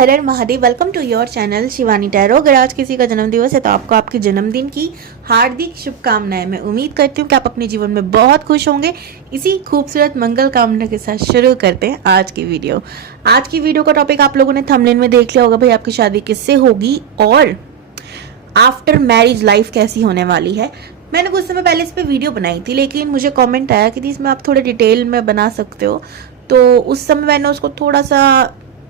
हर हर Mahadev. Welcome to your channel Shivani tarot. अगर आज किसी का जन्मदिवस है तो आपको आपके जन्मदिन की हार्दिक शुभकामनाएं। मैं उम्मीद करती हूँ कि आप अपने जीवन में बहुत खुश होंगे। इसी खूबसूरत मंगल कामना के साथ शुरू करते हैं आज की वीडियो। आज की वीडियो का टॉपिक आप लोगों ने थंबनेल में देख लिया होगा, भाई आपकी शादी किससे होगी और आफ्टर मैरिज लाइफ कैसी होने वाली है। मैंने कुछ समय पहले इस पर वीडियो बनाई थी, लेकिन मुझे कमेंट आया कि इसमें आप थोड़े डिटेल में बना सकते हो, तो उस समय मैंने उसको थोड़ा सा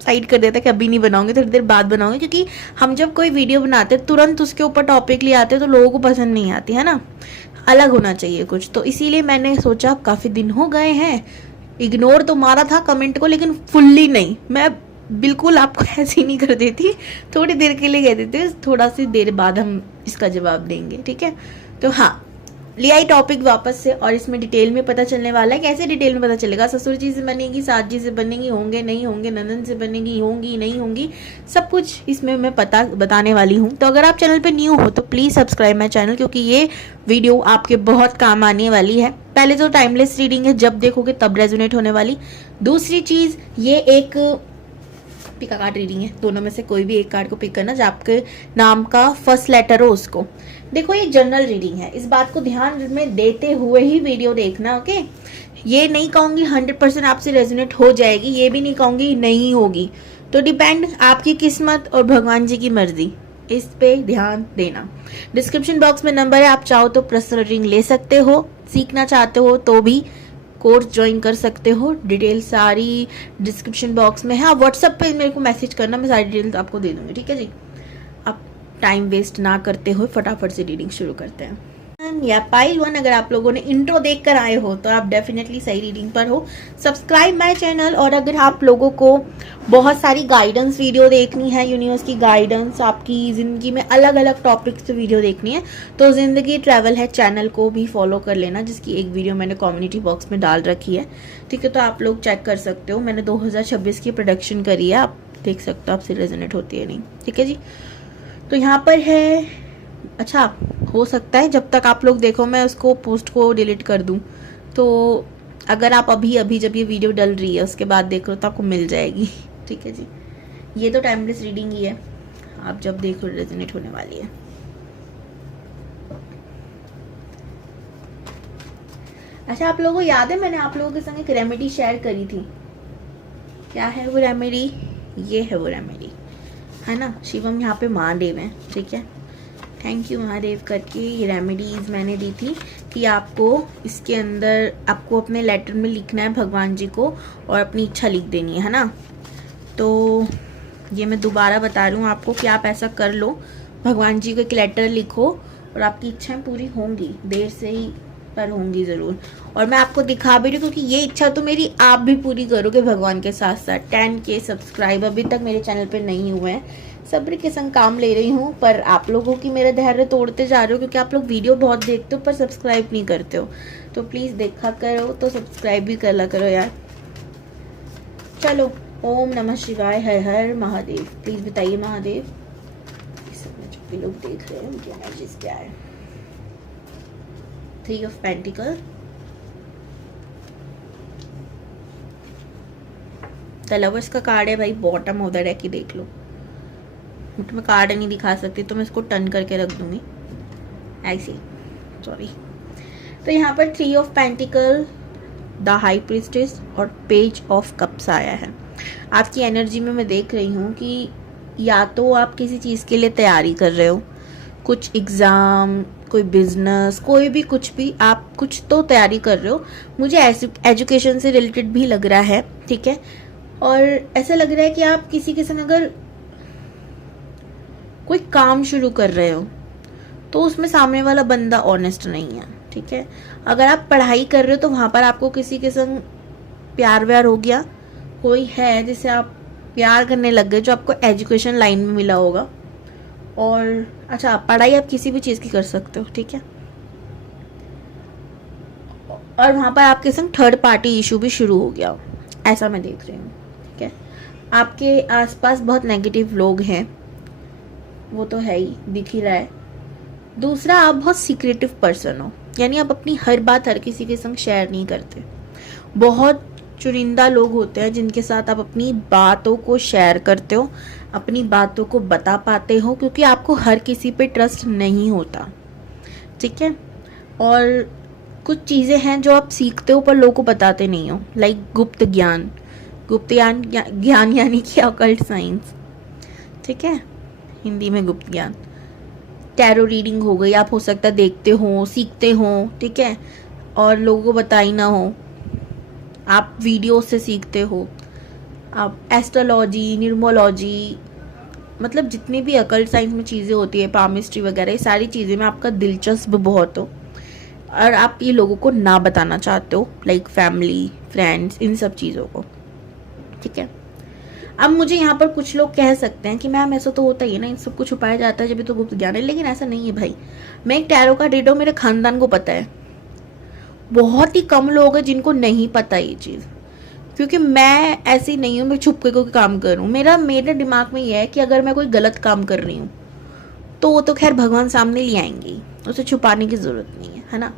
साइड कर दिया था कि अभी नहीं बनाऊंगी, थोड़ी देर बाद बनाऊंगी। क्योंकि हम जब कोई वीडियो बनाते हैं तुरंत उसके ऊपर टॉपिक ले आते हैं तो लोगों को पसंद नहीं आती है ना, अलग होना चाहिए कुछ। तो इसीलिए मैंने सोचा काफ़ी दिन हो गए हैं, इग्नोर तो मारा था कमेंट को, लेकिन फुल्ली नहीं। मैं बिल्कुल आपको ऐसी नहीं कर देती, थोड़ी देर के लिए कह देते, थोड़ा सी देर बाद हम इसका जवाब देंगे, ठीक है। तो हाँ, ले आई टॉपिक वापस से, और इसमें डिटेल में पता चलने वाला है। कैसे डिटेल में पता चलेगा? ससुर जी से बनेगी, सास जी से बनेगी, होंगे नहीं होंगे, ननद से बनेगी, होंगी नहीं होंगी, सब कुछ इसमें मैं बताने वाली हूँ। तो अगर आप चैनल पे न्यू हो तो प्लीज़ सब्सक्राइब माई चैनल, क्योंकि ये वीडियो आपके बहुत काम आने वाली है। पहले तो टाइमलेस रीडिंग है, जब देखोगे तब रेजोनेट होने वाली। दूसरी चीज़, ये एक पिका कार्ड रीडिंग है, दोनों में से कोई भी एक कार्ड को पिक करना, जो आपके नाम का फर्स्ट लेटर हो उसको। देखो, ये जनरल रीडिंग है, इस बात को ध्यान में देते हुए ही वीडियो देखना, ओके। ये नहीं कहूंगी 100% आपसे रेजोनेट हो जाएगी, ये भी नहीं कहूंगी नहीं होगी, तो डिपेंड आपकी किस्मत और भगवान जी की मर्जी, इस पे ध्यान देना। डिस्क्रिप्शन बॉक्स में नंबर है, आप चाहो तो पर्सनल रीडिंग ले सकते हो, सीखना चाहते हो तो भी कोर्स ज्वाइन कर सकते हो। डिटेल सारी डिस्क्रिप्शन बॉक्स में है, आप व्हाट्सएप पे मेरे को मैसेज करना, मैं सारी डिटेल्स आपको दे दूंगी, ठीक है जी। अब टाइम वेस्ट ना करते हुए फटाफट से रीडिंग शुरू करते हैं। या पाइल 1, अगर आप लोगों ने इंट्रो देख कर आए हो तो आप डेफिनेटली सही रीडिंग पर हो। Subscribe my channel. और अगर आप लोगों को बहुत सारी गाइडेंस वीडियो देखनी है, यूनिवर्स की गाइडेंस, आपकी ज़िंदगी में अलग अलग टॉपिक्स पे वीडियो देखनी है, तो ज़िंदगी ट्रैवल है चैनल को भी फॉलो कर लेना, जिसकी एक वीडियो मैंने कम्युनिटी बॉक्स में डाल रखी है, ठीक है। तो आप लोग चेक कर सकते हो, मैंने 2026 की प्रोडक्शन करी है, आप देख सकते हो आपसे रेजोनेट होती है नहीं, ठीक है जी। तो यहाँ पर है, अच्छा हो सकता है जब तक आप लोग देखो मैं उसको पोस्ट को डिलीट कर दूं, तो अगर आप अभी जब ये वीडियो डल रही है उसके बाद देख लो तो आपको मिल जाएगी, ठीक है जी। ये तो टाइमलेस रीडिंग ही है, आप जब देखो रेजोनेट होने वाली है। अच्छा, आप लोगों को याद है मैंने आप लोगों के संग एक रेमेडी शेयर करी थी, क्या है वो रेमेडी? ये है वो रेमेडी, है ना। शिवम यहाँ पे महादेव है, ठीक है। थैंक यू महादेव करके ये रेमेडीज़ मैंने दी थी कि आपको इसके अंदर आपको अपने लेटर में लिखना है भगवान जी को और अपनी इच्छा लिख देनी है ना। तो ये मैं दोबारा बता रही हूँ आपको कि आप ऐसा कर लो, भगवान जी को एक लेटर लिखो और आपकी इच्छाएं पूरी होंगी, देर से ही पर होंगी ज़रूर। और मैं आपको दिखा भी रही हूँ क्योंकि ये इच्छा तो मेरी आप भी पूरी करोगे भगवान के साथ साथ। 10K सब्सक्राइब अभी तक मेरे चैनल पे नहीं हुए हैं, सब्र के संग काम ले रही हूँ, पर आप लोगों की मेरा धैर्य तोड़ते जा रहे हो, क्योंकि आप लोग वीडियो बहुत देखते हो पर सब्सक्राइब नहीं करते हो। तो प्लीज़ देखा करो, तो सब्सक्राइब भी कर ला करो यार। चलो, ओम नमः शिवाय, हर हर महादेव। प्लीज़ बताइए महादेव, इस सब में जो भी लोग देख रहे हैं उनकी एनर्जीज क्या है। 3 ऑफ पेंटिकल, द लवर्स का कार्ड है भाई, बॉटम ऑफ द डेक ही देख लो। मैं कार्ड नहीं दिखा सकती तो मैं इसको टर्न करके रख दूंगी ऐसे, सॉरी। तो यहाँ पर 3 of pentacle, the high priestess और पेज ऑफ कप्स आया है। आपकी एनर्जी में मैं देख रही हूँ कि या तो आप किसी चीज़ के लिए तैयारी कर रहे हो, कुछ एग्ज़ाम, कोई बिजनेस, कोई भी कुछ भी, आप कुछ तो तैयारी कर रहे हो। मुझे एजुकेशन से रिलेटेड भी लग रहा है, ठीक है। और ऐसा लग रहा है कि आप किसी के संग अगर कोई काम शुरू कर रहे हो तो उसमें सामने वाला बंदा ऑनेस्ट नहीं है, ठीक है। अगर आप पढ़ाई कर रहे हो तो वहाँ पर आपको किसी के संग प्यार व्यार हो गया, कोई है जिसे आप प्यार करने लग गए, जो आपको एजुकेशन लाइन में मिला होगा। और अच्छा, पढ़ाई आप किसी भी चीज़ की कर सकते हो, ठीक है। और वहाँ पर आपके संग थर्ड पार्टी इशू भी शुरू हो गया, ऐसा मैं देख रही हूँ, ठीक है। आपके आसपास बहुत नेगेटिव लोग हैं, वो तो है ही, दिख ही रहा है। दूसरा, आप बहुत सीक्रेटिव पर्सन हो, यानी आप अपनी हर बात हर किसी के संग शेयर नहीं करते, बहुत चुनिंदा लोग होते हैं जिनके साथ आप अपनी बातों को शेयर करते हो, अपनी बातों को बता पाते हो, क्योंकि आपको हर किसी पे ट्रस्ट नहीं होता, ठीक है। और कुछ चीज़ें हैं जो आप सीखते हो पर लोगों को बताते नहीं हो, लाइक गुप्त ज्ञान, ज्ञान यानी कि ऑकल्ट साइंस, ठीक है, हिंदी में गुप्त ज्ञान। टैरो रीडिंग हो गई, आप हो सकता है देखते हो, सीखते हो, ठीक है, और लोगों को बताई ना हो, आप वीडियो से सीखते हो, आप एस्ट्रोलॉजी, न्यूमरोलॉजी, मतलब जितनी भी अकल्ट साइंस में चीज़ें होती है, पामिस्ट्री वगैरह, ये सारी चीज़ें में आपका दिलचस्प बहुत हो और आप ये लोगों को ना बताना चाहते हो, लाइक फैमिली, फ्रेंड्स, इन सब चीज़ों को, ठीक है। अब मुझे यहाँ पर कुछ लोग कह सकते हैं कि मैम ऐसा तो होता ही है ना, इन सब को छुपाया जाता है जब तो गुप्त ज्ञान है, लेकिन ऐसा नहीं है भाई। मैं एक टैरो का रीडर हूँ, मेरे खानदान को पता है, बहुत ही कम लोग हैं जिनको नहीं पता ये चीज़, क्योंकि मैं ऐसी नहीं हूँ मैं छुप के कोई काम करूँ। मेरे दिमाग में ये है कि अगर मैं कोई गलत काम कर रही हूँ तो वो तो खैर भगवान सामने ले आएंगे, उसे छुपाने की जरूरत नहीं है ना।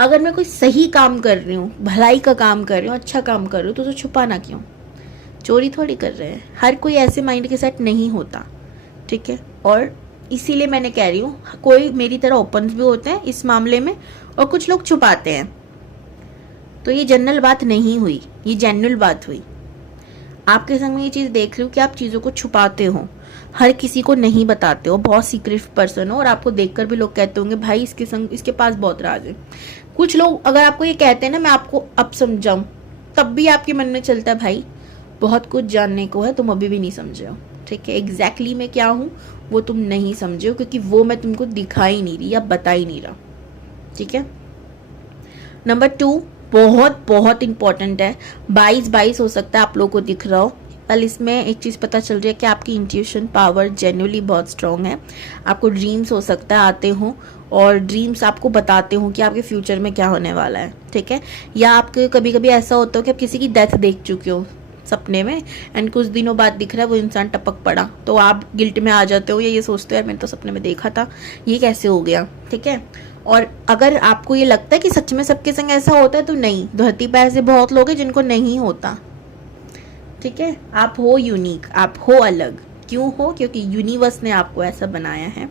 अगर मैं कोई सही काम कर रही हूँ, भलाई का काम कर रही हूँ, अच्छा काम कर रही हूँ, तो उसे छुपाना क्यों? चोरी थोड़ी कर रहे हैं, हर कोई ऐसे माइंड के साथ नहीं होता, ठीक है। और इसीलिए मैंने कह रही हूँ, कोई मेरी तरह ओपन भी होते हैं इस मामले में और कुछ लोग छुपाते हैं। तो ये जनरल बात नहीं हुई, ये जेन्युइन बात हुई। आपके संग में ये चीज़ देख रही हूँ कि आप चीज़ों को छुपाते हो, हर किसी को नहीं बताते हो, बहुत सीक्रेट पर्सन हो, और आपको देखकर भी लोग कहते होंगे भाई इसके संग, इसके पास बहुत राज है। कुछ लोग अगर आपको ये कहते हैं ना मैं आपको अब समझाऊं, तब भी आपके मन में चलता है भाई बहुत कुछ जानने को है, तुम अभी भी नहीं समझे हो, ठीक है। एग्जैक्टली मैं क्या हूँ वो तुम नहीं समझे हो, क्योंकि वो मैं तुमको दिखा ही नहीं रही या बता ही नहीं रहा, ठीक है। नंबर 2 बहुत बहुत इंपॉर्टेंट है, 22 हो सकता है आप लोगों को दिख रहा हो, कल इसमें एक चीज़ पता चल रही है कि आपकी इंट्यूशन पावर जेन्युइनली बहुत स्ट्रांग है। आपको ड्रीम्स हो सकता है आते हो और ड्रीम्स आपको बताते हो कि आपके फ्यूचर में क्या होने वाला है, ठीक है। या आपके कभी कभी ऐसा होता हो कि आप किसी की डेथ देख चुके हो सपने में एंड कुछ दिनों बाद दिख रहा है वो इंसान टपक पड़ा, तो आप गिल्ट में आ जाते हो या ये सोचते हो यार मैंने तो सपने में देखा था, ये कैसे हो गया, ठीक है। और अगर आपको ये लगता है कि सच में सबके संग ऐसा होता है तो नहीं, धरती पर ऐसे बहुत लोग हैं जिनको नहीं होता, ठीक है। आप हो यूनिक, आप हो अलग, क्यों हो? क्योंकि यूनिवर्स ने आपको ऐसा बनाया है।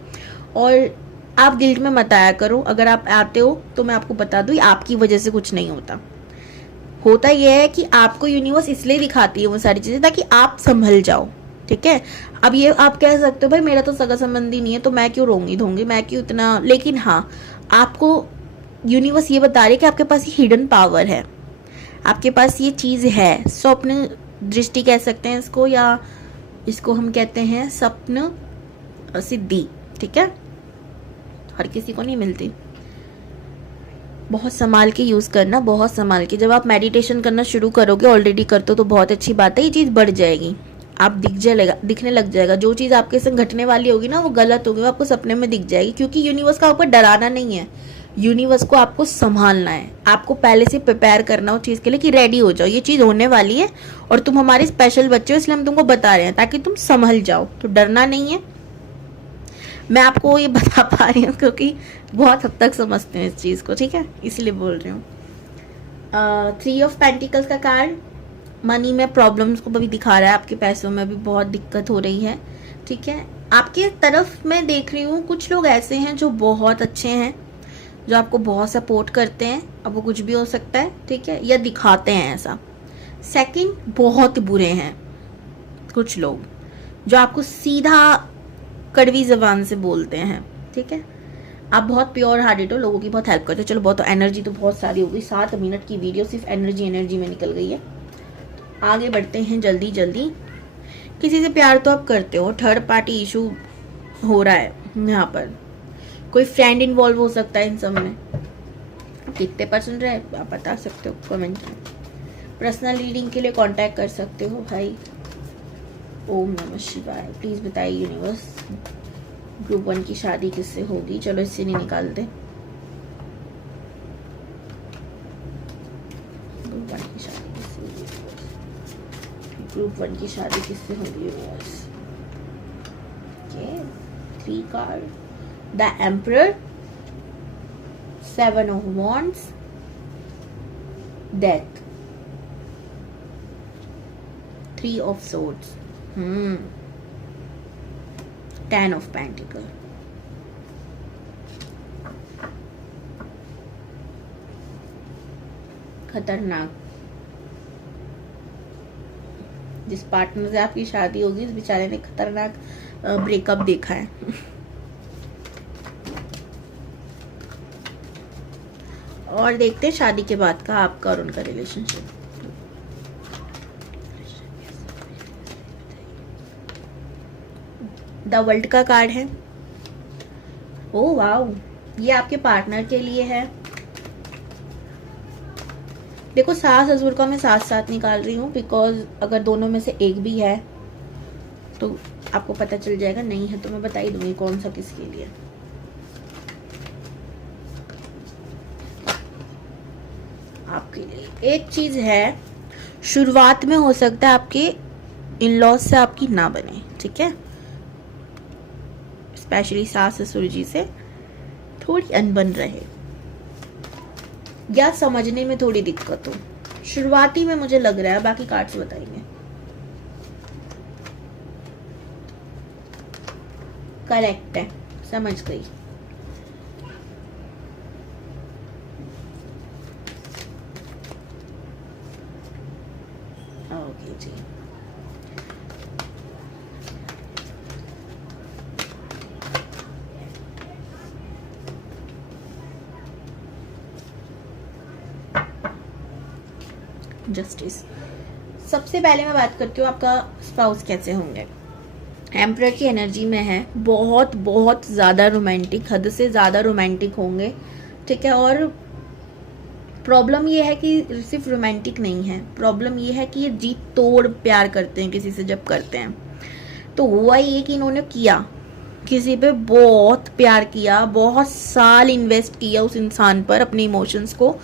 और आप गिल्ट में मत आया करो, अगर आप आते हो तो मैं आपको बता दूं आपकी वजह से कुछ नहीं होता। होता यह है कि आपको यूनिवर्स इसलिए दिखाती है वो सारी चीजें ताकि आप संभल जाओ, ठीक है। अब ये आप कह सकते हो भाई मेरा तो सगा संबंधी नहीं है तो मैं क्यों रोंगी धोंगी, मैं क्यों इतना, लेकिन हाँ आपको यूनिवर्स ये बता रही है कि आपके पास ये हिडन पावर है, आपके पास ये चीज है, स्वप्न दृष्टि कह सकते हैं इसको, या इसको हम कहते हैं स्वप्न सिद्धि, ठीक है। हर किसी को नहीं मिलती, बहुत संभाल के यूज करना, बहुत संभाल के। जब आप मेडिटेशन करना शुरू करोगे, ऑलरेडी करते हो तो बहुत अच्छी बात है, ये चीज बढ़ जाएगी, आप दिखने लग जाएगा। जो चीज आपके संग घटने वाली होगी ना वो गलत होगी, वो आपको सपने में दिख जाएगी, क्योंकि यूनिवर्स का आपको डराना नहीं है, यूनिवर्स को आपको संभालना है, आपको पहले से प्रिपेयर करना हो चीज के लिए कि रेडी हो जाओ, ये चीज होने वाली है और तुम हमारे स्पेशल बच्चे हो इसलिए हम तुमको बता रहे हैं ताकि तुम संभल जाओ, तो डरना नहीं है। मैं आपको ये बता पा रही हूँ क्योंकि बहुत हद तक समझते हैं इस चीज को, ठीक है, इसलिए बोल रही हूँ। 3 ऑफ पेंटिकल्स का कार्ड मनी में प्रॉब्लम्स को भी दिखा रहा है, आपके पैसों में भी बहुत दिक्कत हो रही है, ठीक है। आपके तरफ मैं देख रही हूँ कुछ लोग ऐसे हैं जो बहुत अच्छे हैं, जो आपको बहुत सपोर्ट करते हैं, अब वो कुछ भी हो सकता है, ठीक है, या दिखाते हैं ऐसा। सेकंड, बहुत बुरे हैं कुछ लोग जो आपको सीधा कड़वी जबान से बोलते हैं, ठीक है। आप बहुत प्योर हार्टेड हो, लोगों की बहुत हेल्प करते हो। चलो बहुत एनर्जी तो बहुत सारी हो गई, 7 मिनट की वीडियो सिर्फ एनर्जी में निकल गई है। आगे बढ़ते हैं जल्दी जल्दी। किसी से प्यार तो आप करते हो, थर्ड पार्टी इशू हो रहा है यहाँ पर, कोई फ्रेंड इन्वॉल्व हो सकता है इन सब में। कितने % रहे आप बता सकते हो कमेंट में। पर्सनल रीडिंग के लिए कांटेक्ट कर सकते हो भाई। ओम नमः शिवाय। प्लीज बताइए यूनिवर्स, ग्रुप 1 की शादी किससे होगी? चलो इससे नहीं निकालते। ग्रुप 1 की शादी किससे होगी? ग्रुप 1 की शादी किससे होगी universe? Okay, 3 card, the emperor, 7 of wands, death. 3 of swords, 10 of pentacle. खतरनाक। जिस पार्टनर से आपकी शादी होगी उस बेचारे ने खतरनाक ब्रेकअप देखा है। और देखते हैं शादी के बाद का आपका और उनका रिलेशनशिप। द वर्ल्ड का कार्ड है। ओ वाओ, ये आपके पार्टनर के लिए है। देखो सास ससुर का मैं साथ साथ निकाल रही हूँ, बिकॉज अगर दोनों में से एक भी है तो आपको पता चल जाएगा, नहीं है तो मैं बता ही दूंगी कौन सा किसके लिए। आपके लिए एक चीज है, शुरुआत में हो सकता है आपके इन लॉज से आपकी ना बने, ठीक है, स्पेशली सास ससुर जी से थोड़ी अनबन रहे या समझने में थोड़ी दिक्कत हो शुरुआती में, मुझे लग रहा है। बाकी कार्ड्स बताएंगे। करेक्ट है, समझ गई। ओके जी, जस्टिस। सबसे पहले मैं बात करती हूँ आपका स्पाउस कैसे होंगे। एम्परर की एनर्जी में है, बहुत बहुत ज़्यादा रोमांटिक, हद से ज़्यादा रोमांटिक होंगे, ठीक है। और प्रॉब्लम ये है कि सिर्फ रोमांटिक नहीं है, प्रॉब्लम ये है कि ये जी तोड़ प्यार करते हैं किसी से जब करते हैं। तो हुआ ये कि इन्होंने किया किसी पे, बहुत प्यार किया, बहुत साल इन्वेस्ट किया उस इंसान पर अपने इमोशंस को।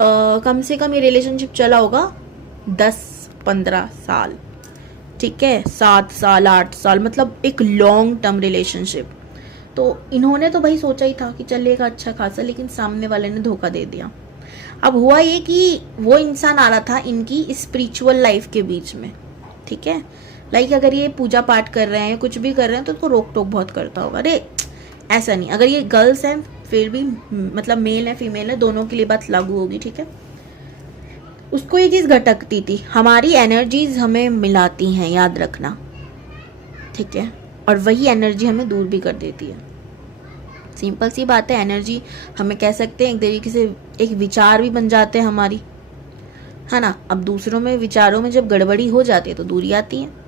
कम से कम ये रिलेशनशिप चला होगा 10-15 साल, ठीक है, 7 साल 8 साल, मतलब एक लॉन्ग टर्म रिलेशनशिप। तो इन्होंने तो भाई सोचा ही था कि चलेगा अच्छा खासा, लेकिन सामने वाले ने धोखा दे दिया। अब हुआ ये कि वो इंसान आ रहा था इनकी स्पिरिचुअल लाइफ के बीच में, ठीक है। लाइक अगर ये पूजा पाठ कर रहे हैं, कुछ भी कर रहे हैं, तो उसको रोक टोक बहुत करता होगा। अरे ऐसा नहीं, अगर ये गर्ल्स हैं फिर भी, मतलब मेल है फीमेल है, दोनों के लिए बात लागू होगी, ठीक है। उसको ये चीज घटकती थी, हमारी एनर्जीज हमें मिलाती हैं, याद रखना, ठीक है। और वही एनर्जी हमें दूर भी कर देती है। सिंपल सी बात है, एनर्जी हमें कह सकते हैं एक तरीके से एक विचार भी बन जाते हैं हमारी, है ना। अब दूसरों में विचारों में जब गड़बड़ी हो जाती है तो दूरी आती है।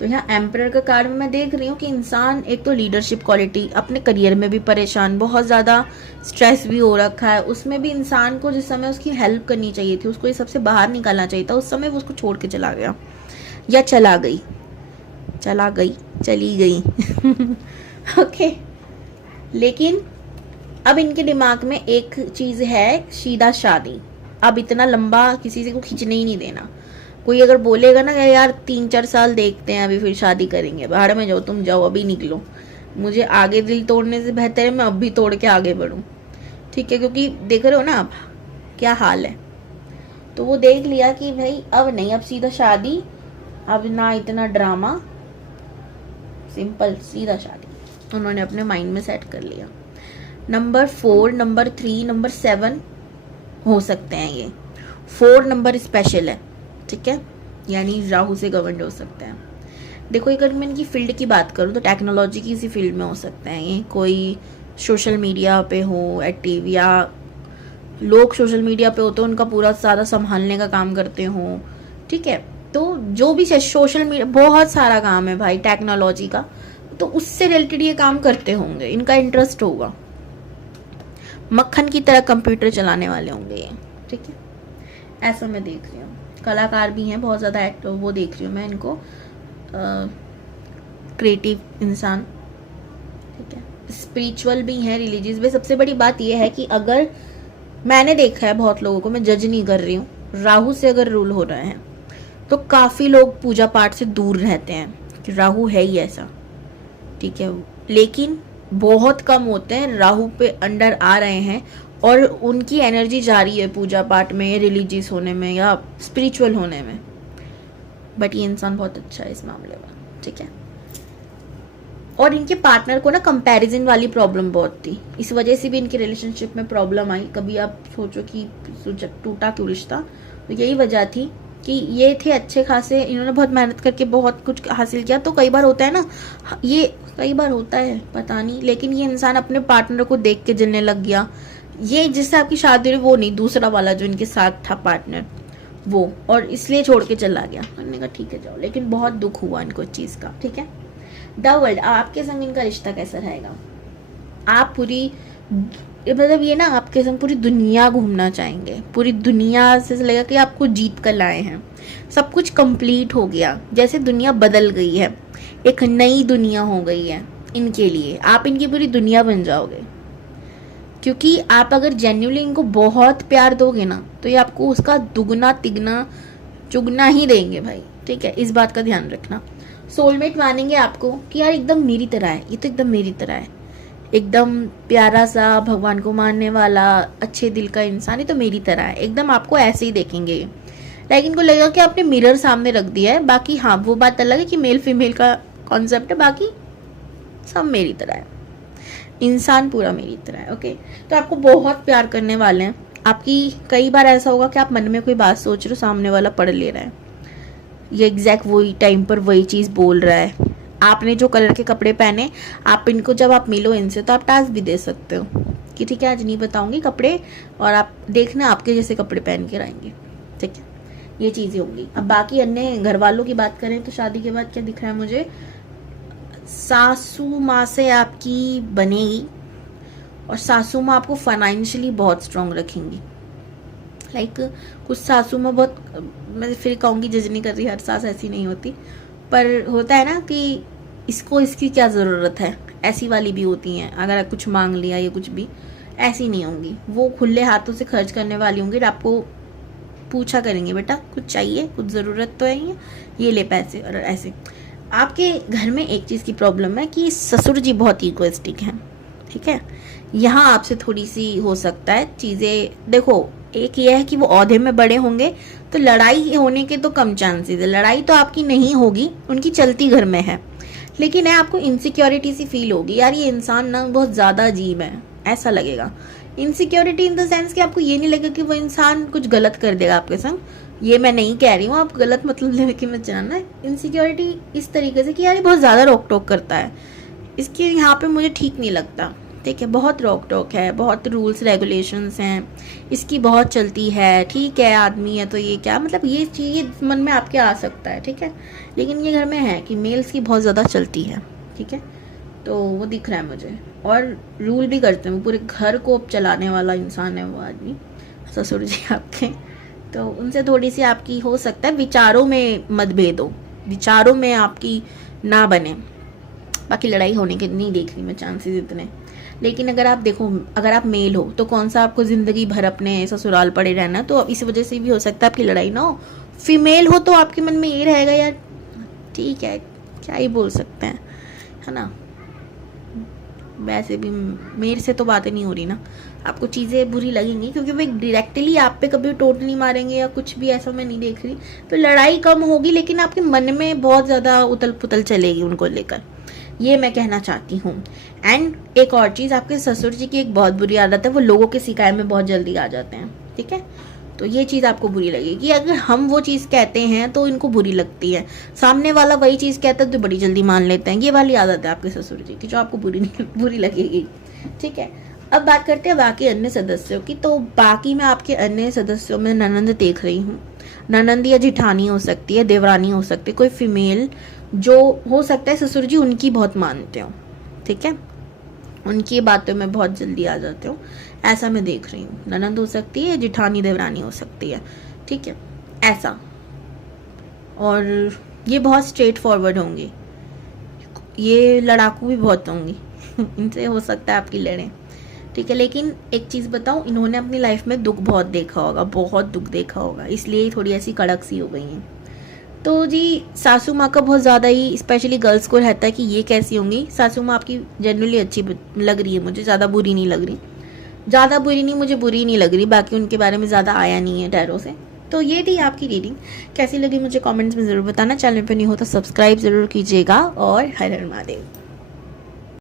तो यहाँ एम्परर का कार्ड में मैं देख रही हूँ कि इंसान एक तो लीडरशिप क्वालिटी, अपने करियर में भी परेशान, बहुत ज़्यादा स्ट्रेस भी हो रखा है, उसमें भी इंसान को जिस समय उसकी हेल्प करनी चाहिए थी, उसको ये सबसे बाहर निकालना चाहिए था, उस समय वो उसको छोड़ के चला गया या चली गई ओके। लेकिन अब इनके दिमाग में एक चीज़ है, सीधा शादी। अब इतना लंबा किसी से को खींचने ही नहीं देना। कोई अगर बोलेगा ना कि यार 3-4 साल देखते हैं अभी फिर शादी करेंगे, बाहर में जाओ, तुम जाओ अभी निकलो, मुझे आगे दिल तोड़ने से बेहतर है मैं अभी तोड़ के आगे बढ़ूं, ठीक है। क्योंकि देख रहे हो ना आप क्या हाल है। तो वो देख लिया कि भाई अब नहीं, अब सीधा शादी, अब ना इतना ड्रामा, सिंपल सीधा शादी उन्होंने अपने माइंड में सेट कर लिया। नंबर 4, नंबर 3, नंबर 7 हो सकते हैं ये। 4 नंबर स्पेशल है, ठीक है, यानी राहु से गवर्न हो सकते हैं। देखो अगर मैं इनकी फील्ड की बात करूँ तो टेक्नोलॉजी की इसी फील्ड में हो सकते हैं ये। कोई सोशल मीडिया पे हो एक्टिव, या लोग सोशल मीडिया पे होते हैं उनका पूरा सारा संभालने का काम करते हो, ठीक है। तो जो भी सोशल मीडिया, बहुत सारा काम है भाई टेक्नोलॉजी का, तो उससे रिलेटेड ये काम करते होंगे, इनका इंटरेस्ट होगा। मक्खन की तरह कंप्यूटर चलाने वाले होंगे ये, ठीक है, ऐसा मैं देख रही हूँ। कलाकार भी हैं बहुत ज़्यादा एक्टिव, वो देख रही हूँ मैं इनको, क्रिएटिव इंसान, ठीक है, स्पिरिचुअल भी हैं, रिलीजियस भी। सबसे बड़ी बात ये है कि अगर मैंने देखा है बहुत लोगों को, मैं जज नहीं कर रही हूँ, राहु से अगर रूल हो रहे हैं तो काफ़ी लोग पूजा पाठ से दूर रहते हैं कि राहु है ही ऐसा, ठीक है। लेकिन बहुत कम होते हैं राहु पे अंडर आ रहे हैं और उनकी एनर्जी जा रही है पूजा पाठ में, रिलीजियस होने में या स्पिरिचुअल होने में। बट ये इंसान बहुत अच्छा है इस मामले में, ठीक है। और इनके पार्टनर को ना कंपैरिजन वाली प्रॉब्लम बहुत थी, इस वजह से भी इनके रिलेशनशिप में प्रॉब्लम आई। कभी आप सोचो कि टूटा क्यों रिश्ता, तो यही वजह थी कि ये थे अच्छे खासे, इन्होंने बहुत मेहनत करके बहुत कुछ हासिल किया। तो कई बार होता है ना, ये कई बार होता है पता नहीं, लेकिन ये इंसान अपने पार्टनर को देख के जलने लग गया। ये जिससे आपकी शादी हुई वो नहीं, दूसरा वाला जो इनके साथ था पार्टनर वो, और इसलिए छोड़ के चला गया। हमने कहा ठीक है जाओ, लेकिन बहुत दुख हुआ इनको इस चीज का, ठीक है। द वर्ल्ड, आपके संग इनका रिश्ता कैसा रहेगा? आप पूरी मतलब ये ना आपके संग पूरी दुनिया घूमना चाहेंगे, पूरी दुनिया से लगेगा कि आपको जीत कर लाए हैं, सब कुछ कंप्लीट हो गया, जैसे दुनिया बदल गई है, एक नई दुनिया हो गई है इनके लिए। आप इनकी पूरी दुनिया बन जाओगे, क्योंकि आप अगर जेन्युइनली इनको बहुत प्यार दोगे ना, तो ये आपको उसका दुगना तिगना चुगना ही देंगे भाई, ठीक है। इस बात का ध्यान रखना। सोलमेट मानेंगे आपको कि यार एकदम मेरी तरह है, ये तो एकदम मेरी तरह है, एकदम प्यारा सा, भगवान को मानने वाला, अच्छे दिल का इंसान, ये तो मेरी तरह है, एकदम आपको ऐसे ही देखेंगे। लेकिन इनको लगेगा कि आपने मिरर सामने रख दिया है। बाकी हाँ, वो बात अलग है कि मेल फीमेल का कॉन्सेप्ट है, बाकी सब मेरी तरह है, इंसान पूरा मेरी तरह है, ओके। तो आपको बहुत प्यार करने वाले हैं। आपकी कई बार ऐसा होगा कि आप मन में कोई बात सोच रहे हो, सामने वाला पढ़ ले रहा है, ये एग्जैक्ट वही टाइम पर वही चीज़ बोल रहा है। आपने जो कलर के कपड़े पहने, आप इनको जब आप मिलो इनसे तो आप टास्क भी दे सकते हो कि ठीक है आज नहीं बताऊंगी कपड़े, और आप देखना आपके जैसे कपड़े पहन के आएंगे, ठीक है। ये चीज़ें होंगी। अब बाकी अन्य घर वालों की बात करें तो शादी के बाद क्या दिख रहा है मुझे, सासू माँ से आपकी बनेगी, और सासू माँ आपको फाइनेंशियली बहुत स्ट्रांग रखेंगी। लाइक कुछ सासू माँ बहुत, मैं फिर कहूँगी जज नहीं कर रही, हर सास ऐसी नहीं होती, पर होता है ना कि इसको इसकी क्या ज़रूरत है, ऐसी वाली भी होती हैं। अगर आप कुछ मांग लिया या कुछ भी, ऐसी नहीं होंगी, वो खुले हाथों से खर्च करने वाली होंगी। आपको पूछा करेंगे बेटा कुछ चाहिए, कुछ ज़रूरत तो है, ये ले पैसे, और ऐसे। आपके घर में एक चीज़ की प्रॉब्लम है कि ससुर जी बहुत इगोइस्टिक हैं, ठीक है। यहाँ आपसे थोड़ी सी हो सकता है चीज़ें, देखो एक ये है कि वो औहदे में बड़े होंगे तो लड़ाई होने के तो कम चांसेस है, लड़ाई तो आपकी नहीं होगी, उनकी चलती घर में है, लेकिन है आपको इनसिक्योरिटी सी फील होगी, यार ये इंसान ना बहुत ज़्यादा अजीब है, ऐसा लगेगा। इनसिक्योरिटी इन द सेंस कि आपको ये नहीं लगेगा कि वो इंसान कुछ गलत कर देगा आपके संग, ये मैं नहीं कह रही हूँ, आप गलत मतलब लेके मत जानना। इनसिक्योरिटी इस तरीके से कि यार ये बहुत ज़्यादा रोक टोक करता है, इसके यहाँ पे मुझे ठीक नहीं लगता, ठीक है, बहुत रोक टोक है, बहुत रूल्स रेगुलेशंस हैं, इसकी बहुत चलती है, ठीक है आदमी है तो ये क्या मतलब, ये चीज़ मन में आपके आ सकता है, ठीक है। लेकिन ये घर में है कि मेल्स की बहुत ज़्यादा चलती है, ठीक है, तो वो दिख रहा है मुझे। और रूल भी करते हैं, वो पूरे घर को चलाने वाला इंसान है वो आदमी, ससुर जी आपके। तो उनसे थोड़ी सी आपकी हो सकता है विचारों में मतभेद हो, विचारों में आपकी ना बने, बाकी लड़ाई होने के नहीं देख रही मैं चांसेस इतने। लेकिन अगर आप देखो, अगर आप मेल हो तो कौन सा आपको ज़िंदगी भर अपने ससुराल पड़े रहना, तो इस वजह से भी हो सकता है आपकी लड़ाई ना हो। फीमेल हो तो आपके मन में ये रहेगा यार ठीक है क्या ही बोल सकते हैं, है ना। वैसे भी मेरे से तो बातें नहीं हो रही ना, आपको चीज़ें बुरी लगेंगी क्योंकि वो डायरेक्टली आप पे कभी टोट नहीं मारेंगे या कुछ भी, ऐसा मैं नहीं देख रही। तो लड़ाई कम होगी, लेकिन आपके मन में बहुत ज़्यादा उथल पुथल चलेगी उनको लेकर, ये मैं कहना चाहती हूँ। एंड एक और चीज़, आपके ससुर जी की एक बहुत बुरी आदत है, वो लोगों के शिकायत में बहुत जल्दी आ जाते हैं, ठीक है। तो ये चीज़ आपको बुरी लगेगी, अगर हम वो चीज़ कहते हैं तो इनको बुरी लगती है, सामने वाला वही चीज़ कहता है तो बड़ी जल्दी मान लेते हैं। ये वाली आदत है आपके ससुर जी की जो आपको बुरी लगेगी, ठीक है। अब बात करते हैं बाकी अन्य सदस्यों की। तो बाकी मैं आपके अन्य सदस्यों में ननंद देख रही हूँ, ननंद या जिठानी हो सकती है, देवरानी हो सकती है, कोई फीमेल जो हो सकता है ससुर जी उनकी बहुत मानते हो, ठीक है, उनकी बातों में बहुत जल्दी आ जाते हो, ऐसा मैं देख रही हूँ। ननंद हो सकती है, जिठानी देवरानी हो सकती है, ठीक है, ऐसा। और ये बहुत स्ट्रेट फॉरवर्ड होंगी, ये लड़ाकू भी बहुत होंगी इनसे हो सकता है आपकी लड़ें, ठीक है। लेकिन एक चीज़ बताऊँ, इन्होंने अपनी लाइफ में दुख बहुत देखा होगा, बहुत दुख देखा होगा, इसलिए थोड़ी ऐसी कड़क सी हो गई हैं। तो जी सासू माँ का बहुत ज़्यादा ही स्पेशली गर्ल्स को रहता है कि ये कैसी होंगी। सासू माँ आपकी जनरली अच्छी लग रही है मुझे, ज़्यादा बुरी नहीं लग रही, ज़्यादा बुरी नहीं, मुझे बुरी नहीं लग रही, बाकी उनके बारे में ज़्यादा आया नहीं है टैरो से, तो ये थी आपकी रीडिंग। कैसी लगी मुझे कमेंट्स में ज़रूर बताना। चैनल पे नहीं हो तो सब्सक्राइब ज़रूर कीजिएगा। और हर हर महादेव।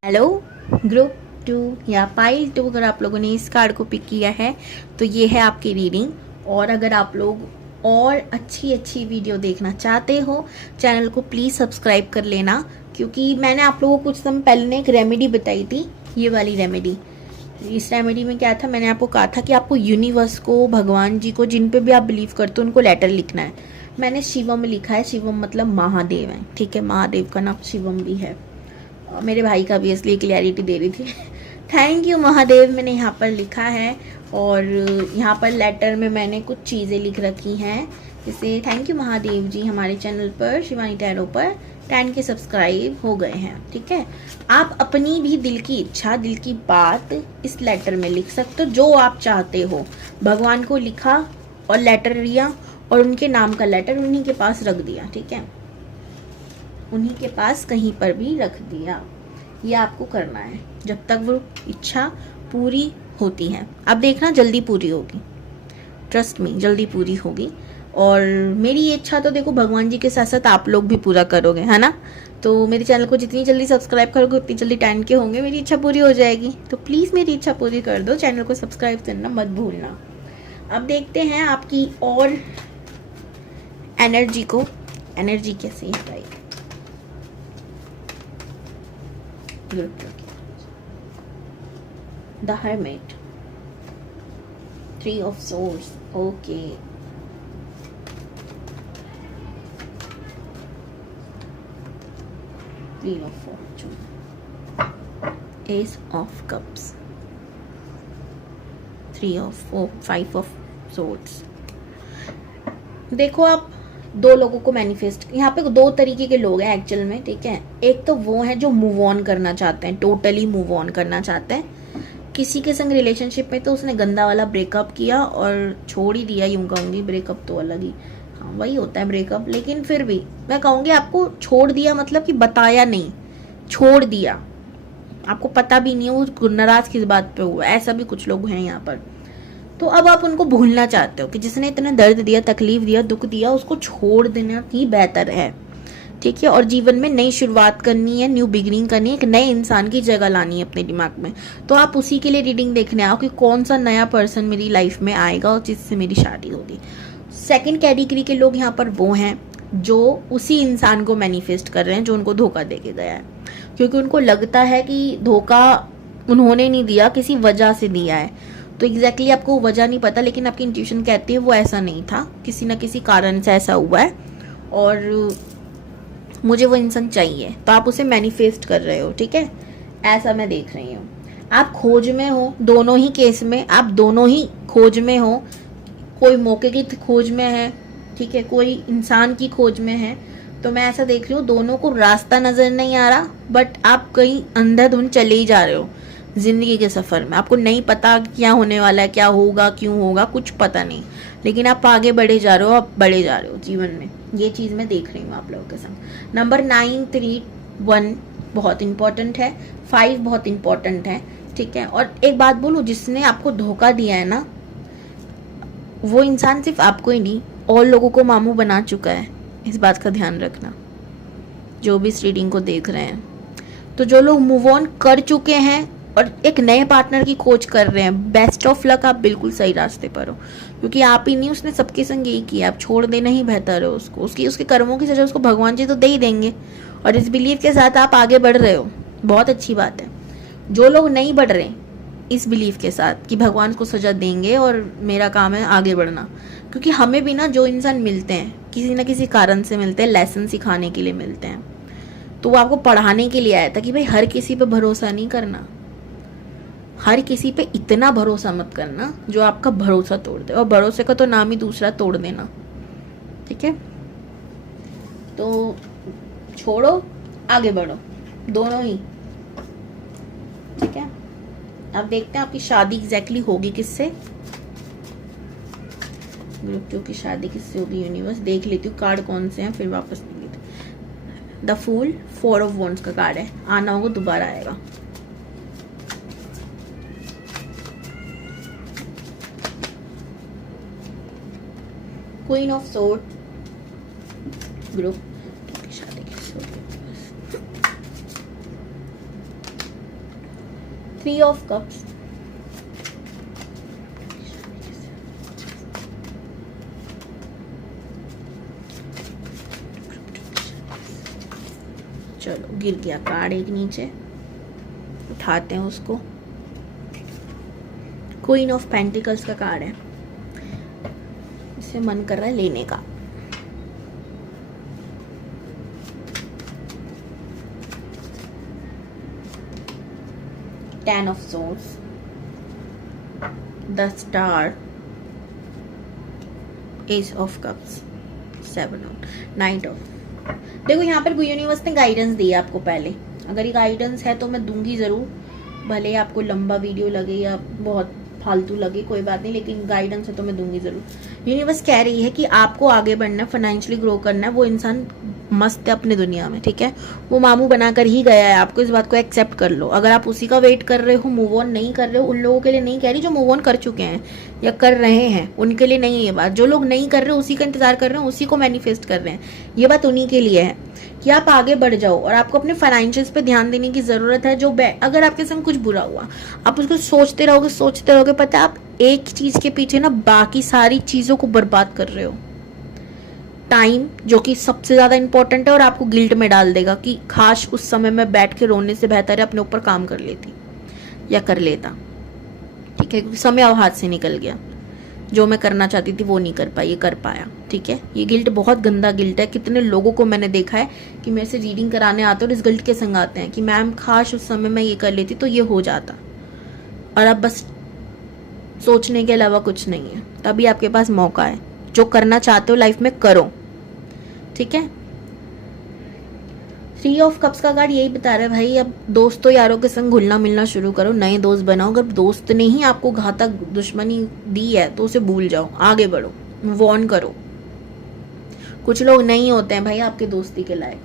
हेलो ग्रुप 2 या पाइल 2, अगर आप लोगों ने इस कार्ड को पिक किया है तो ये है आपकी रीडिंग। और अगर आप लोग और अच्छी वीडियो देखना चाहते हो, चैनल को प्लीज़ सब्सक्राइब कर लेना, क्योंकि मैंने आप लोगों को कुछ समय पहले एक रेमेडी बताई थी, ये वाली रेमेडी। इस रेमेडी में क्या था, मैंने आपको कहा था कि आपको यूनिवर्स को, भगवान जी को, जिन पे भी आप बिलीव करते हो उनको लेटर लिखना है। मैंने शिवम में लिखा है। शिवम मतलब महादेव है, ठीक है, महादेव का नाम शिवम भी है। मेरे भाई का भी, इसलिए क्लियरिटी दे रही थी। थैंक यू महादेव, मैंने यहाँ पर लिखा है। और यहाँ पर लेटर में मैंने कुछ चीज़ें लिख रखी हैं, जैसे थैंक यू महादेव जी, हमारे चैनल पर शिवानी टैरो पर 10 के सब्सक्राइब हो गए हैं, ठीक है। आप अपनी भी दिल की इच्छा, दिल की बात इस लेटर में लिख सकते हो, जो आप चाहते हो। भगवान को लिखा और लेटर लिया और उनके नाम का लेटर उन्हीं के पास रख दिया, ठीक है, उन्हीं के पास कहीं पर भी रख दिया। ये आपको करना है जब तक वो इच्छा पूरी होती है। अब देखना जल्दी पूरी होगी, ट्रस्ट मी, जल्दी पूरी होगी। और मेरी ये इच्छा तो देखो भगवान जी के साथ साथ आप लोग भी पूरा करोगे, है ना। तो मेरे चैनल को जितनी जल्दी सब्सक्राइब करोगे उतनी जल्दी 10 के होंगे, मेरी इच्छा पूरी हो जाएगी। तो प्लीज़ मेरी इच्छा पूरी कर दो, चैनल को सब्सक्राइब करना मत भूलना। अब देखते हैं आपकी और एनर्जी को, एनर्जी कैसे है। The Hermit, 3 of Swords, okay. Wheel of Fortune, Ace of Cups, 3 of 4, 5 of Swords। देखो आप दो लोगों को मैनिफेस्ट, यहाँ पे दो तरीके के लोग हैं एक्चुअल में, ठीक है। एक तो वो है जो मूव ऑन करना चाहते हैं, टोटली मूव ऑन करना चाहते हैं। किसी के संग रिलेशनशिप में तो उसने गंदा वाला ब्रेकअप किया और छोड़ ही दिया, यूं कहूँगी, ब्रेकअप तो अलग ही, हाँ वही होता है ब्रेकअप, लेकिन फिर भी मैं कहूँगी आपको छोड़ दिया मतलब कि बताया नहीं, छोड़ दिया, आपको पता भी नहीं है वो नाराज किस बात पे हुआ। ऐसा भी कुछ लोग हैं यहाँ पर। तो अब आप उनको भूलना चाहते हो कि जिसने इतना दर्द दिया, तकलीफ दिया, दुख दिया, उसको छोड़ देना ही बेहतर है, ठीक है। और जीवन में नई शुरुआत करनी है, न्यू बिगिनिंग करनी है, एक नए इंसान की जगह लानी है अपने दिमाग में। तो आप उसी के लिए रीडिंग देखने आओ कि कौन सा नया पर्सन मेरी लाइफ में आएगा और जिससे मेरी शादी होगी। सेकंड कैटेगरी के लोग यहाँ पर वो हैं जो उसी इंसान को मैनिफेस्ट कर रहे हैं जो उनको धोखा दे के गया है, क्योंकि उनको लगता है कि धोखा उन्होंने नहीं दिया, किसी वजह से दिया है। तो एग्जैक्टली आपको वजह नहीं पता, लेकिन आपकी इंट्यूशन कहती है वो ऐसा नहीं था, किसी ना किसी कारण से ऐसा हुआ है और मुझे वो इंसान चाहिए, तो आप उसे मैनिफेस्ट कर रहे हो, ठीक है। ऐसा मैं देख रही हूँ। आप खोज में हो, दोनों ही केस में आप दोनों ही खोज में हो। कोई मौके की खोज में है, ठीक है, कोई इंसान की खोज में है। तो मैं ऐसा देख रही हूँ दोनों को रास्ता नजर नहीं आ रहा, बट आप कहीं अंधाधुंध चले ही जा रहे हो जिंदगी के सफर में। आपको नहीं पता क्या होने वाला है, क्या होगा, क्यों होगा, कुछ पता नहीं, लेकिन आप आगे बढ़े जा रहे हो, आप बढ़े जा रहे हो जीवन में। ये चीज़ मैं देख रही हूँ आप लोगों के साथ। नंबर 9, 3, 1 बहुत इंपॉर्टेंट है, 5 बहुत इंपॉर्टेंट है, ठीक है। और एक बात बोलूँ, जिसने आपको धोखा दिया है ना, वो इंसान सिर्फ आपको ही नहीं और लोगों को मामू बना चुका है। इस बात का ध्यान रखना जो भी इस रीडिंग को देख रहे हैं। तो जो लोग मूव ऑन कर चुके हैं और एक नए पार्टनर की खोज कर रहे हैं, बेस्ट ऑफ लक, आप बिल्कुल सही रास्ते पर हो, क्योंकि आप ही नहीं, उसने सबके संग यही किया। आप छोड़ देना ही बेहतर है उसको, उसके कर्मों की सजा उसको भगवान जी तो दे ही देंगे। और इस बिलीव के साथ आप आगे बढ़ रहे हो, बहुत अच्छी बात है। जो लोग नहीं बढ़ रहे इस बिलीव के साथ कि भगवान को सजा देंगे और मेरा काम है आगे बढ़ना, क्योंकि हमें भी ना जो इंसान मिलते हैं किसी ना किसी कारण से मिलते हैं, लेसन सिखाने के लिए मिलते हैं। तो वो आपको पढ़ाने के लिए आया था कि भाई हर किसी पे भरोसा नहीं करना, हर किसी पे इतना भरोसा मत करना जो आपका भरोसा तोड़ दे। और भरोसे का तो नाम ही दूसरा तोड़ देना, ठीक है। तो छोड़ो, आगे बढ़ो, दोनों ही, ठीक है। अब देखते हैं आपकी शादी एग्जैक्टली होगी किससे। ग्रुप 2 की शादी किससे होगी, यूनिवर्स देख लेती हूँ कार्ड कौन से हैं, फिर वापस ले लेती हूँ। द फूल, 4 ऑफ वॉन्ड्स का कार्ड है, आना होगा दोबारा आएगा। क्वीन ऑफ सोर्ड, ग्रुप शादी किससे होती है, 3 ऑफ कप्स, चलो गिर गया कार्ड एक नीचे, उठाते हैं उसको। क्वीन ऑफ पेंटिकल्स का कार्ड है, इसे मन कर रहा है लेने का। Ten of swords, the star, S of cups, 7 of night of. देखो यहाँ पर यूनिवर्स ने गाइडेंस दी है आपको पहले, अगर ये गाइडेंस है तो मैं दूंगी जरूर, भले आपको लंबा वीडियो लगे या बहुत फालतू लगे कोई बात नहीं, लेकिन गाइडेंस है तो मैं दूंगी जरूर। यूनिवर्स कह रही है कि आपको आगे बढ़ना है, फाइनेंशियली ग्रो करना है। वो इंसान मस्त है अपनी दुनिया में, ठीक है, वो मामू बनाकर ही गया है आपको, इस बात को एक्सेप्ट कर लो। अगर आप उसी का वेट कर रहे हो, मूव ऑन नहीं कर रहे हो, उन लोगों के लिए नहीं कह रही जो मूव ऑन कर चुके हैं या कर रहे हैं, उनके लिए नहीं है ये बात। जो लोग नहीं कर रहे उसी का इंतजार कर रहे हैं, उसी को मैनिफेस्ट कर रहे हैं, ये बात उन्हीं के लिए है कि आप आगे बढ़ जाओ। और आपको अपने फाइनेंशियल्स पे ध्यान देने की जरूरत है। जो अगर आपके संग कुछ बुरा हुआ, आप उसको सोचते रहोगे, पता है आप एक चीज के पीछे ना बाकी सारी चीजों को बर्बाद कर रहे हो। टाइम जो कि सबसे ज्यादा इंपॉर्टेंट है, और आपको गिल्ट में डाल देगा कि काश उस समय में बैठ के रोने से बेहतर है अपने ऊपर काम कर लेती या कर लेता, ठीक है, क्योंकि समय अब हाथ से निकल गया। जो मैं करना चाहती थी वो नहीं कर पाई, ये कर पाया, ठीक है। ये गिल्ट बहुत गंदा गिल्ट है। कितने लोगों को मैंने देखा है कि मेरे से रीडिंग कराने आते हैं और इस गिल्ट के संग आते हैं कि मैम काश उस समय मैं ये कर लेती तो ये हो जाता, और अब बस सोचने के अलावा कुछ नहीं है। तभी आपके पास मौका है, जो करना चाहते हो लाइफ में करो, ठीक है। 3 ऑफ कप्स का कार्ड यही बता रहा है भाई, अब दोस्तों यारों के संग घुलना मिलना शुरू करो, नए दोस्त बनाओ। अगर दोस्त ने ही आपको घातक दुश्मनी दी है तो उसे भूल जाओ, आगे बढ़ो, मूव ऑन करो। कुछ लोग नहीं होते हैं भाई आपके दोस्ती के लायक,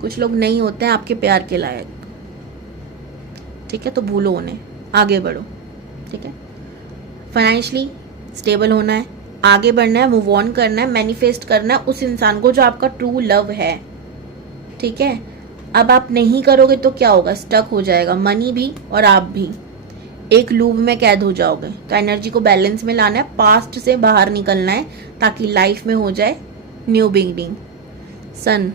कुछ लोग नहीं होते हैं आपके प्यार के लायक, ठीक है, तो भूलो उन्हें, आगे बढ़ो, ठीक है। फाइनेंशियली स्टेबल होना है, आगे बढ़ना है, मूव ऑन करना है, मैनिफेस्ट करना है उस इंसान को जो आपका ट्रू लव है, ठीक है। अब आप नहीं करोगे तो क्या होगा, स्टक हो जाएगा मनी भी और आप भी, एक लूप में कैद हो जाओगे। तो एनर्जी को बैलेंस में लाना है, पास्ट से बाहर निकलना है ताकि लाइफ में हो जाए न्यू बिगिनिंग। सन,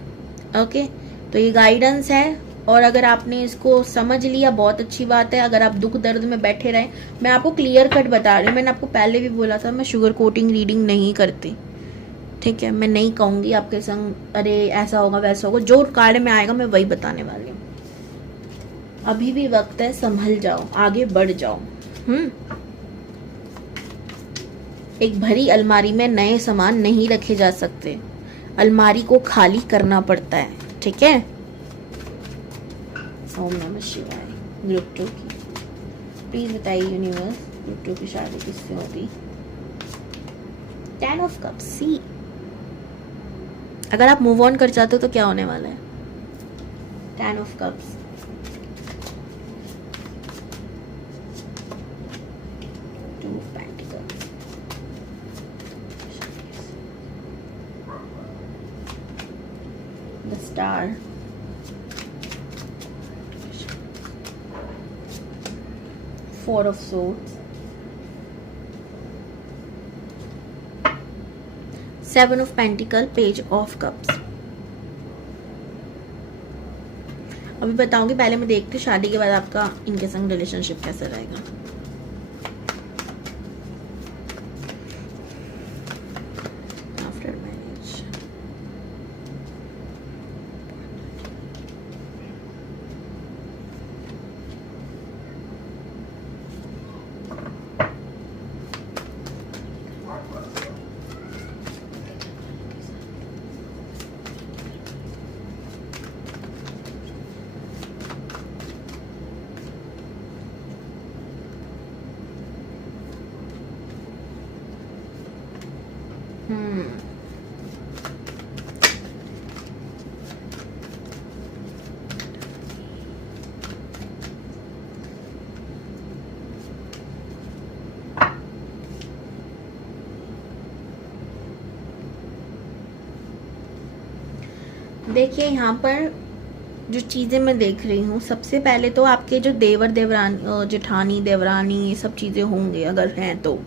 ओके, तो ये गाइडेंस है। और अगर आपने इसको समझ लिया बहुत अच्छी बात है। अगर आप दुख दर्द में बैठे रहे, मैं आपको क्लियर कट बता रही हूँ, मैंने आपको पहले भी बोला था मैं शुगर कोटिंग रीडिंग नहीं करती, ठीक है। मैं नहीं कहूंगी आपके संग अरे ऐसा होगा वैसा होगा, जो कार्ड में आएगा मैं वही बताने वाली हूँ। अभी भी वक्त है, संभल जाओ, आगे बढ़ जाओ। एक भरी अलमारी में नए सामान नहीं रखे जा सकते, अलमारी को खाली करना पड़ता है, ठीक है। ओम नमः शिवाय। ग्रुप 2 की प्लीज बताइए यूनिवर्स, ग्रुप 2 की शादी किससे होती। 10 ऑफ कप्स, सी। अगर आप मूव ऑन कर जाते हो तो क्या होने वाला है। 10 of cups, the star, 4 of swords, 7 of pentacle, page of cups। अभी बताऊंगी, पहले मैं देखती हूँ शादी के बाद आपका इनके संग रिलेशनशिप कैसा रहेगा। देखिए यहाँ पर जो चीज़ें मैं देख रही हूँ, सबसे पहले तो आपके जो देवर देवरानी जेठानी देवरानी ये सब चीज़ें होंगे अगर हैं तो,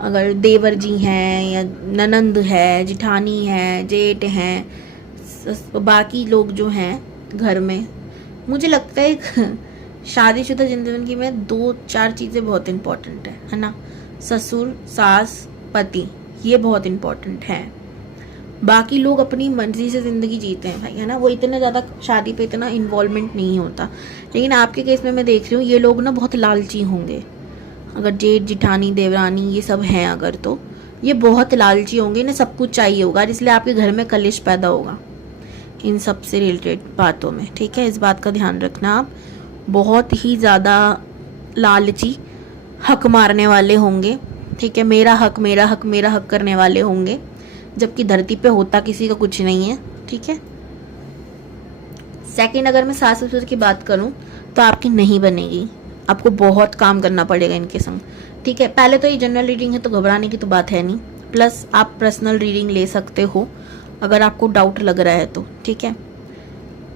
अगर देवर जी हैं या ननंद है, जिठानी है, जेठ हैं, बाकी लोग जो हैं घर में, मुझे लगता है शादीशुदा जिंदगी में 2-4 चीज़ें बहुत इम्पोर्टेंट है ना। ससुर, सास, पति, ये बहुत इम्पोर्टेंट है। बाकी लोग अपनी मर्जी से ज़िंदगी जीते हैं भाई, है ना, वो इतना ज़्यादा शादी पे इतना इन्वॉल्वमेंट नहीं होता। लेकिन आपके केस में मैं देख रही हूँ ये लोग ना बहुत लालची होंगे, अगर जेठ जिठानी देवरानी ये सब हैं अगर, तो ये बहुत लालची होंगे, इन्हें सब कुछ चाहिए होगा, इसलिए आपके घर में कलेश पैदा होगा इन सब से रिलेटेड बातों में, ठीक है। इस बात का ध्यान रखना आप। बहुत ही ज़्यादा लालची, हक मारने वाले होंगे, ठीक है, मेरा हक मेरा हक मेरा हक करने वाले होंगे, जबकि धरती पे होता किसी का कुछ नहीं है, ठीक है। सेकंड, अगर मैं सास ससुर की बात करूं तो आपकी नहीं बनेगी, आपको बहुत काम करना पड़ेगा इनके संग, ठीक है। पहले तो ये जनरल रीडिंग है तो घबराने की तो बात है नहीं, प्लस आप पर्सनल रीडिंग ले सकते हो अगर आपको डाउट लग रहा है तो, ठीक है।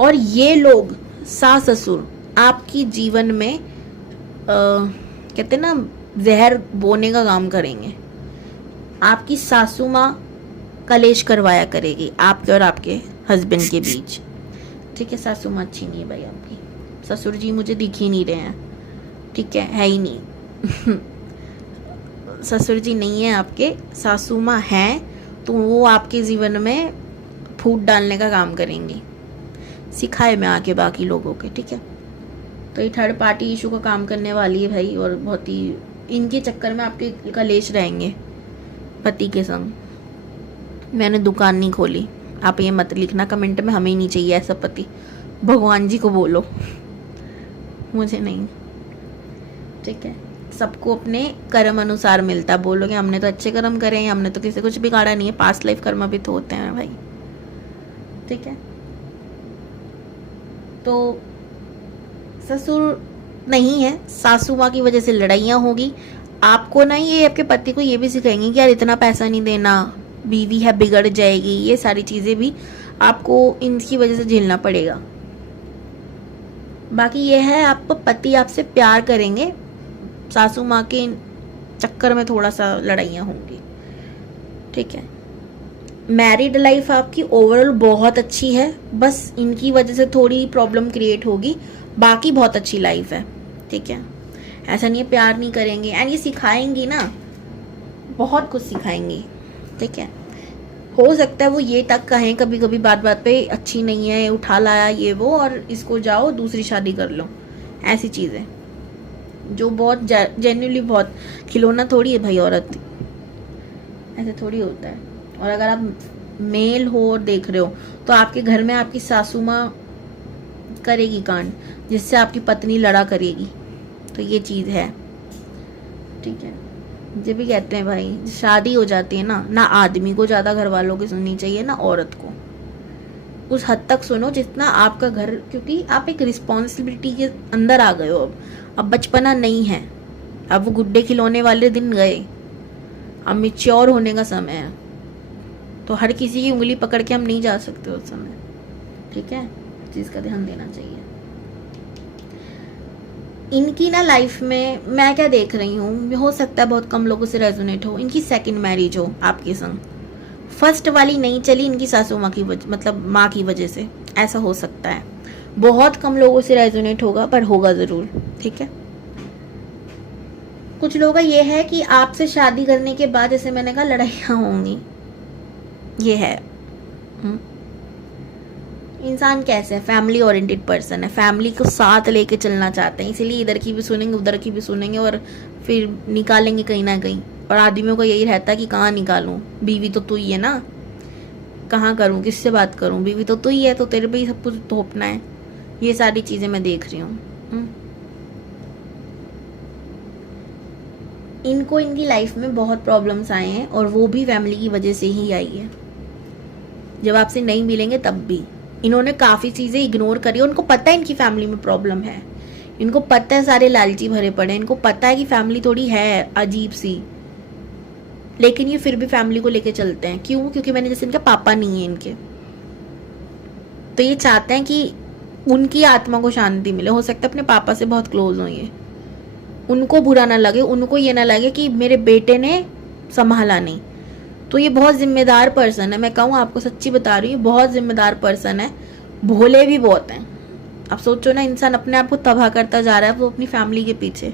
और ये लोग सास ससुर आपकी जीवन में कहते हैं ना जहर बोने का काम करेंगे। आपकी सासू माँ कलेश करवाया करेगी आपके और आपके हस्बैंड के बीच, ठीक है। सासू माँ अच्छी नहीं है भाई आपकी, ससुर जी मुझे दिख ही नहीं रहे हैं, ठीक है ही नहीं ससुर जी नहीं है आपके, सासू माँ हैं तो वो आपके जीवन में फूट डालने का काम करेंगी, सिखाए मैं आके बाकी लोगों के, ठीक है। तो ये थर्ड पार्टी इशू का काम करने वाली है भाई, और बहुत ही इनके चक्कर में आपके कलेश रहेंगे पति के संग। मैंने दुकान नहीं खोली, आप ये मत लिखना कमेंट में, हमें ही नहीं चाहिए ऐसा पति, भगवान जी को बोलो, मुझे नहीं, ठीक है। सबको अपने कर्म अनुसार मिलता है, बोलोगे हमने तो अच्छे कर्म करे हैं, हमने तो किसी कुछ बिगाड़ा नहीं है, पास्ट लाइफ कर्म भी तो होते हैं भाई, ठीक है। तो ससुर नहीं है, सासू माँ की वजह से लड़ाइयाँ होगी आपको ना, ये आपके पति को ये भी सिखाएंगे कि यार इतना पैसा नहीं देना, बीवी है बिगड़ जाएगी, ये सारी चीज़ें भी आपको इनकी वजह से झेलना पड़ेगा। बाकी ये है आपको पति आपसे प्यार करेंगे, सासू माँ के चक्कर में थोड़ा सा लड़ाइयाँ होंगी, ठीक है। मैरिड लाइफ आपकी ओवरऑल बहुत अच्छी है, बस इनकी वजह से थोड़ी प्रॉब्लम क्रिएट होगी, बाकी बहुत अच्छी लाइफ है, ठीक है। ऐसा नहीं है प्यार नहीं करेंगे, एंड ये सिखाएंगी ना, बहुत कुछ सिखाएंगी, ठीक है। हो सकता है वो ये तक कहें कभी कभी बात बात पे अच्छी नहीं है, उठा लाया ये वो, और इसको जाओ दूसरी शादी कर लो, ऐसी चीज़ें जो बहुत जेन्युइनली, बहुत खिलौना थोड़ी है भाई औरत, ऐसे थोड़ी होता है। और अगर आप मेल हो और देख रहे हो तो आपके घर में आपकी सासू माँ करेगी कांड, जिससे आपकी पत्नी लड़ा करेगी, तो ये चीज़ है, ठीक है। जब भी कहते हैं भाई शादी हो जाती है ना आदमी को ज़्यादा घर वालों की सुननी चाहिए ना औरत को, उस हद तक सुनो जितना आपका घर, क्योंकि आप एक रिस्पॉन्सिबिलिटी के अंदर आ गए हो, अब बचपना नहीं है, अब वो गुड्डे खिलौने वाले दिन गए, अब मिच्योर होने का समय है, तो हर किसी की उंगली पकड़ के हम नहीं जा सकते उस समय, ठीक है। चीज़ का ध्यान देना चाहिए। इनकी ना लाइफ में मैं क्या देख रही हूँ, हो सकता है बहुत कम लोगों से रेजोनेट हो, इनकी सेकंड मैरिज हो आपके संग, फर्स्ट वाली नहीं चली इनकी सासू माँ की वजह, मतलब माँ की वजह से, ऐसा हो सकता है। बहुत कम लोगों से रेजोनेट होगा पर होगा ज़रूर, ठीक है। कुछ लोगों का ये है कि आपसे शादी करने के बाद, जैसे मैंने कहा, लड़ाइयाँ होंगी, ये है। इंसान कैसे है, फैमिली ओरिएंटेड पर्सन है, फैमिली को साथ लेके चलना चाहते हैं, इसीलिए इधर की भी सुनेंगे उधर की भी सुनेंगे और फिर निकालेंगे कहीं ना कहीं। और आदमियों को यही रहता है कि कहाँ निकालूं, बीवी तो तू ही है ना, कहाँ करूं, किससे बात करूं, बीवी तो तू ही है, तो तेरे पे ही सब कुछ थोपना है, ये सारी चीज़ें मैं देख रही हूँ। इनको इनकी लाइफ में बहुत प्रॉब्लम्स आए हैं, और वो भी फैमिली की वजह से ही आई है। जब आपसे नहीं मिलेंगे तब भी इन्होंने काफ़ी चीज़ें इग्नोर करी, उनको पता है इनकी फैमिली में प्रॉब्लम है, इनको पता है सारे लालची भरे पड़े हैं, इनको पता है कि फैमिली थोड़ी है अजीब सी, लेकिन ये फिर भी फैमिली को लेके चलते हैं। क्यों? क्योंकि मैंने जैसे इनका पापा नहीं है इनके, तो ये चाहते हैं कि उनकी आत्मा को शांति मिले। हो सकता है अपने पापा से बहुत क्लोज हो ये, उनको बुरा ना लगे, उनको ये ना लगे कि मेरे बेटे ने संभाला नहीं। तो ये बहुत जिम्मेदार पर्सन है, मैं कहूँ आपको सच्ची बता रही हूँ, बहुत जिम्मेदार पर्सन है, भोले भी बहुत हैं। अब सोचो ना, इंसान अपने आप को तबाह करता जा रहा है वो अपनी फैमिली के पीछे।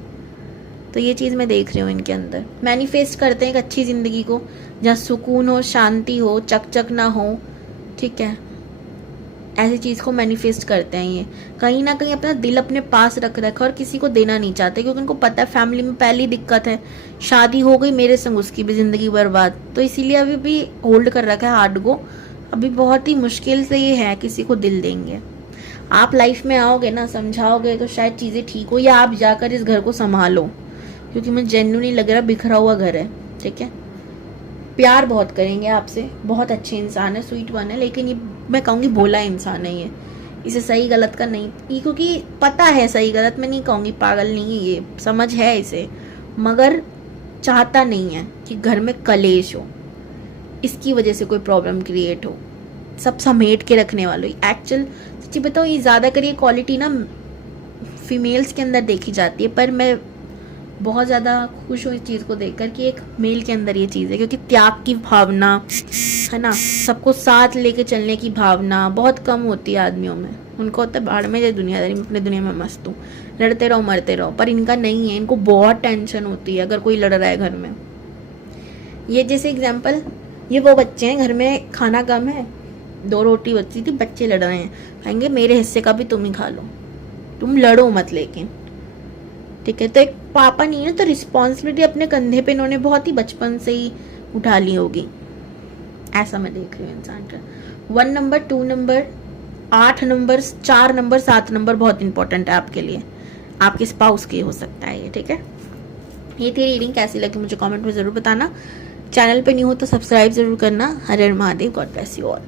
तो ये चीज़ मैं देख रही हूँ इनके अंदर। मैनिफेस्ट करते हैं एक अच्छी ज़िंदगी को, जहाँ सुकून हो, शांति हो, चकचक ना हो, ठीक है, ऐसी चीज़ को मैनिफेस्ट करते हैं ये। कहीं ना कहीं अपना दिल अपने पास रख रखा और किसी को देना नहीं चाहते, क्योंकि उनको पता है फैमिली में पहली दिक्कत है, शादी हो गई मेरे संग उसकी भी ज़िंदगी बर्बाद। तो इसीलिए अभी भी होल्ड कर रखा है हार्ट को। अभी बहुत ही मुश्किल से ये है किसी को दिल देंगे। आप लाइफ में आओगे ना, समझाओगे तो शायद चीज़ें ठीक हो, या आप जाकर इस घर को संभालो, क्योंकि मुझे जेन्युइनली लग रहा है बिखरा हुआ घर है, ठीक है। प्यार बहुत करेंगे आपसे, बहुत अच्छे इंसान है, स्वीट वन है, लेकिन ये मैं कहूँगी भोला इंसान है ये। इसे सही गलत का नहीं, ये क्योंकि पता है सही गलत, मैं नहीं कहूँगी पागल नहीं है ये, समझ है इसे, मगर चाहता नहीं है कि घर में कलेश हो, इसकी वजह से कोई प्रॉब्लम क्रिएट हो। सब समेट के रखने वालों। एक्चुअल सच्ची बताओ, ये ज़्यादा कर ये क्वालिटी ना फीमेल्स के अंदर देखी जाती है, पर मैं बहुत ज़्यादा खुश हूँ इस चीज़ को देखकर कि एक मेल के अंदर ये चीज़ है, क्योंकि त्याग की भावना है ना, सबको साथ लेके चलने की भावना बहुत कम होती है आदमियों में। उनको होता है भाड़ में जाए दुनियादारी में, अपने दुनिया में मस्त हूँ, लड़ते रहो मरते रहो, पर इनका नहीं है, इनको बहुत टेंशन होती है अगर कोई लड़ रहा है घर में। ये जैसे एग्जाम्पल, ये वो बच्चे हैं घर में, खाना कम है, 2 रोटी बची थी, बच्चे लड़ रहे हैं, कहेंगे मेरे हिस्से का भी तुम ही खा लो, तुम लड़ो मत, लेकिन ठीक है। तो एक पापा नहीं है तो रिस्पॉन्सिबिलिटी अपने कंधे पे इन्होंने बहुत ही बचपन से ही उठा ली होगी, ऐसा मैं देख रही हूँ इंसान का। 1 number, 2 number, 8 number, 4 number, 7 number बहुत इंपॉर्टेंट है आपके लिए, आपके स्पाउस के हो सकता है ये, ठीक है। ये थी रीडिंग, कैसी लगी मुझे कमेंट में ज़रूर बताना। चैनल पे नहीं हो तो सब्सक्राइब ज़रूर करना। हर हर Mahadev, God bless you all.